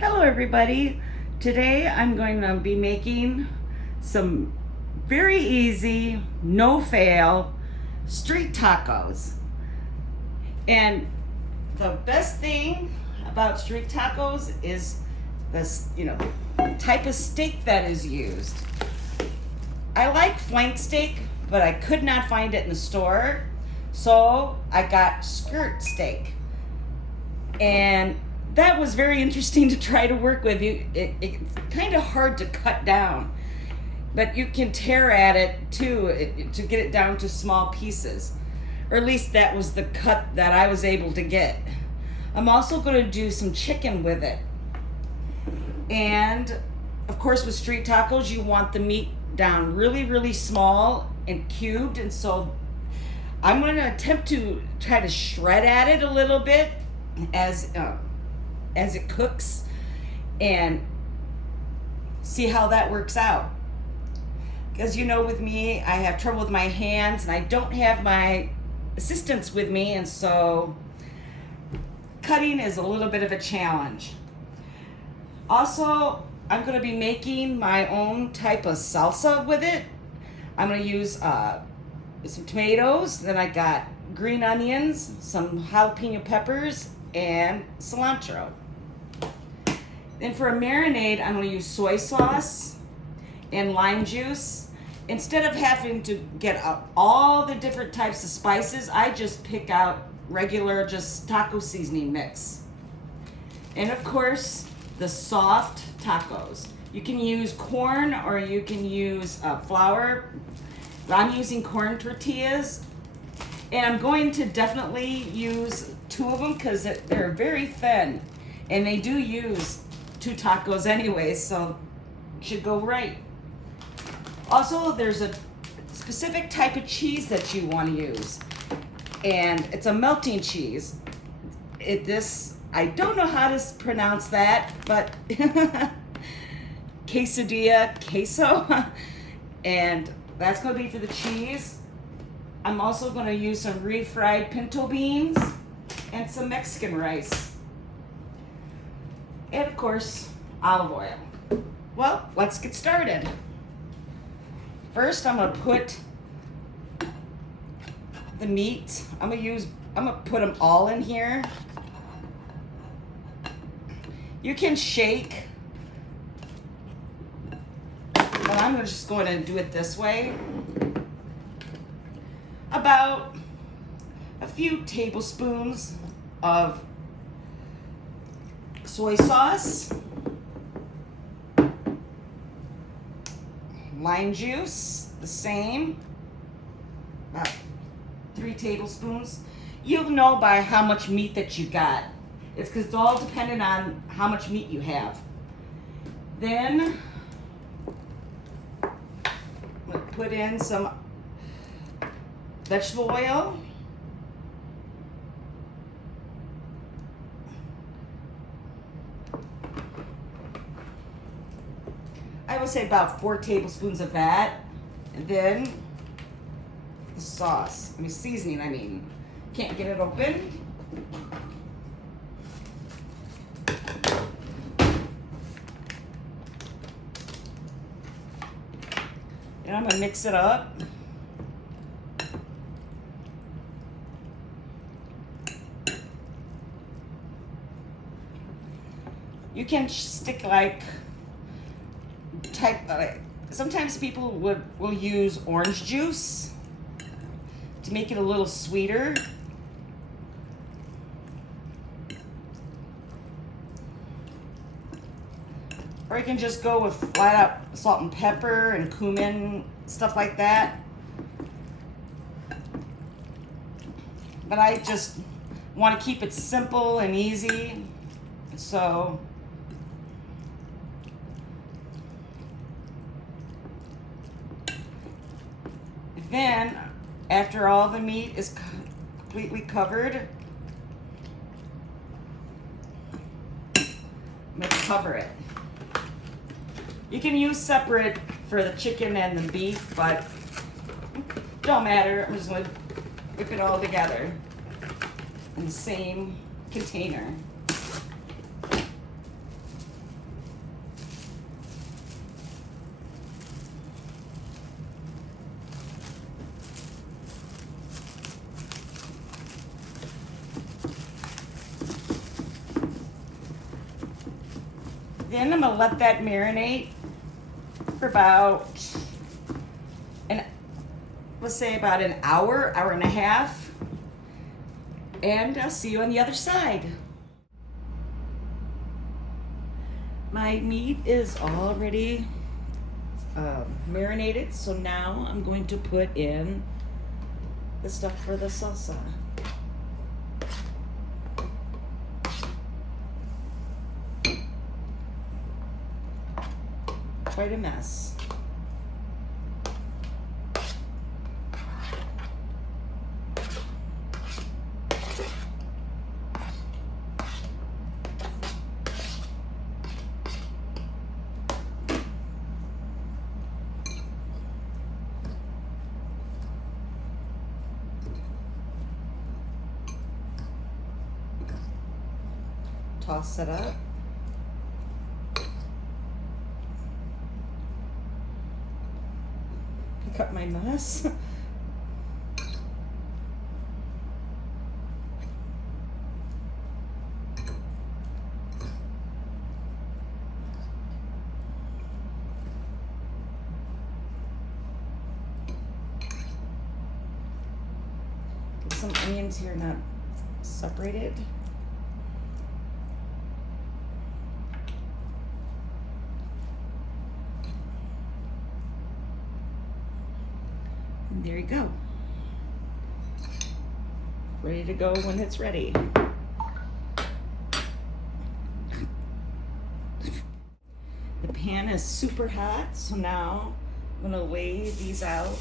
Hello everybody. Today I'm going to be making some very easy, no fail street tacos. And the best thing about street tacos is this, type of steak that is used. I like flank steak, but I could not find it in the store. So I got skirt steak. And that was very interesting to try to work with. It's kind of hard to cut down, but you can tear at it too to get it down to small pieces, or at least that was the cut that I was able to get. I'm also going to do some chicken with it, and of course with street tacos you want the meat down really small and cubed, and so I'm going to attempt to try to shred at it a little bit as it cooks and see how that works out. Because with me, I have trouble with my hands and I don't have my assistants with me, and so cutting is a little bit of a challenge. Also, I'm going to be making my own type of salsa with it. I'm going to use some tomatoes, then I got green onions, some jalapeno peppers, and cilantro. Then for a marinade, I'm going to use soy sauce and lime juice. Instead of having to get out all the different types of spices, I just pick out regular just taco seasoning mix. And of course, the soft tacos. You can use corn or you can use flour. I'm using corn tortillas. And I'm going to definitely use 2 of them because they're very thin. And they do use 2 tacos anyway, so it should go right. Also, there's a specific type of cheese that you want to use. And it's a melting cheese. I don't know how to pronounce that, but quesadilla, queso. And that's going to be for the cheese. I'm also going to use some refried pinto beans and some Mexican rice. And of course, olive oil. Well, let's get started. First, I'm going to put the meat. I'm going to put them all in here. You can shake, but I'm just going to do it this way. About a few tablespoons of soy sauce, lime juice, the same, about 3 tablespoons. You'll know by how much meat that you got. It's because it's all dependent on how much meat you have. Then we'll put in some vegetable oil. I would say about 4 tablespoons of that. And then the sauce. Seasoning. Can't get it open. And I'm going to mix it up. You can stick sometimes people will use orange juice to make it a little sweeter. Or you can just go with flat out salt and pepper and cumin, stuff like that. But I just want to keep it simple and easy. So then, after all the meat is completely covered, I'm going to cover it. You can use separate for the chicken and the beef, but don't matter. I'm just going to whip it all together in the same container. Then I'm gonna let that marinate for about let's say about an hour, hour and a half. And I'll see you on the other side. My meat is already marinated, so now I'm going to put in the stuff for the salsa. Quite a mess. Toss it up. Pick up my mess. Get some onions here not separated. And there you go. Ready to go when it's ready. The pan is super hot, so now I'm gonna lay these out.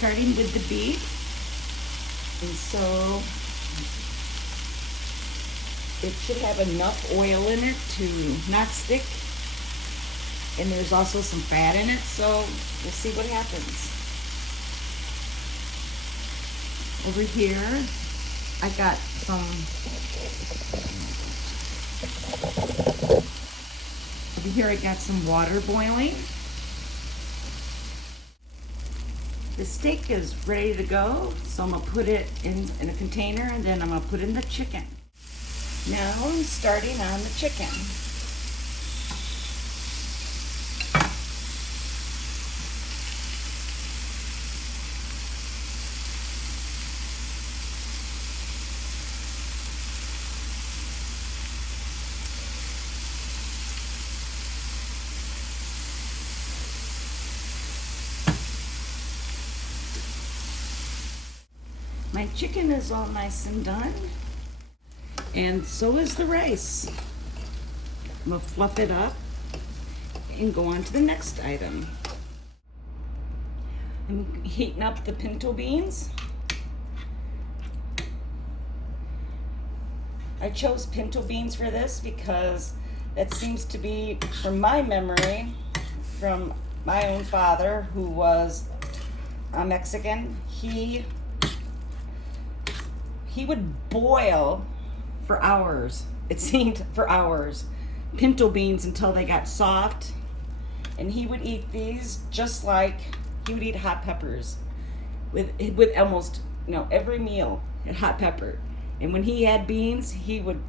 Starting with the beef, and so it should have enough oil in it to not stick, and there's also some fat in it, so we'll see what happens. Over here I got some, water boiling. The steak is ready to go, so I'm gonna put it in a container, and then I'm gonna put in the chicken. Now I'm starting on the chicken. My chicken is all nice and done, and so is the rice. I'm gonna fluff it up and go on to the next item. I'm heating up the pinto beans. I chose pinto beans for this because that seems to be, from my memory, from my own father, who was a Mexican. He would boil for hours, it seemed, for hours, pinto beans until they got soft. And he would eat these just like he would eat hot peppers with almost, every meal had hot pepper. And when he had beans, he would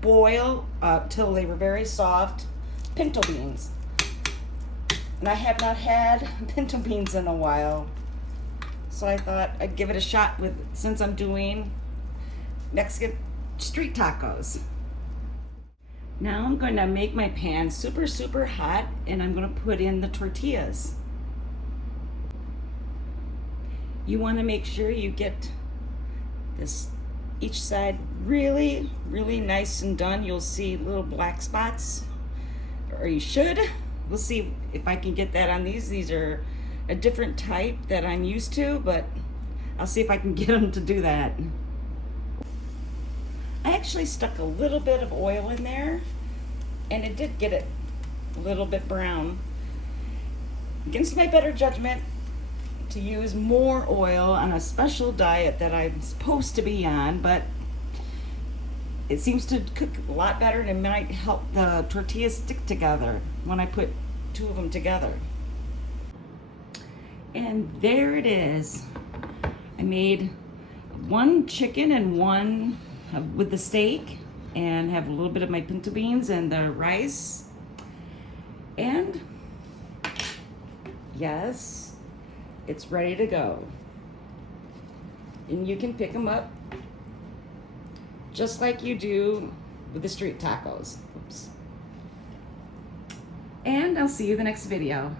boil till they were very soft, pinto beans. And I have not had pinto beans in a while. So I thought I'd give it a shot since I'm doing Mexican street tacos. Now I'm going to make my pan super, super hot, and I'm going to put in the tortillas. You want to make sure you get each side really, really nice and done. You'll see little black spots, or you should. We'll see if I can get that on these. These are a different type that I'm used to, but I'll see if I can get them to do that. I actually stuck a little bit of oil in there, and it did get it a little bit brown. Against my better judgment, to use more oil on a special diet that I'm supposed to be on, but it seems to cook a lot better, and it might help the tortillas stick together when I put two of them together. And there it is. I made one chicken and one with the steak, and have a little bit of my pinto beans and the rice. And yes, it's ready to go. And you can pick them up just like you do with the street tacos. Oops. And I'll see you in the next video.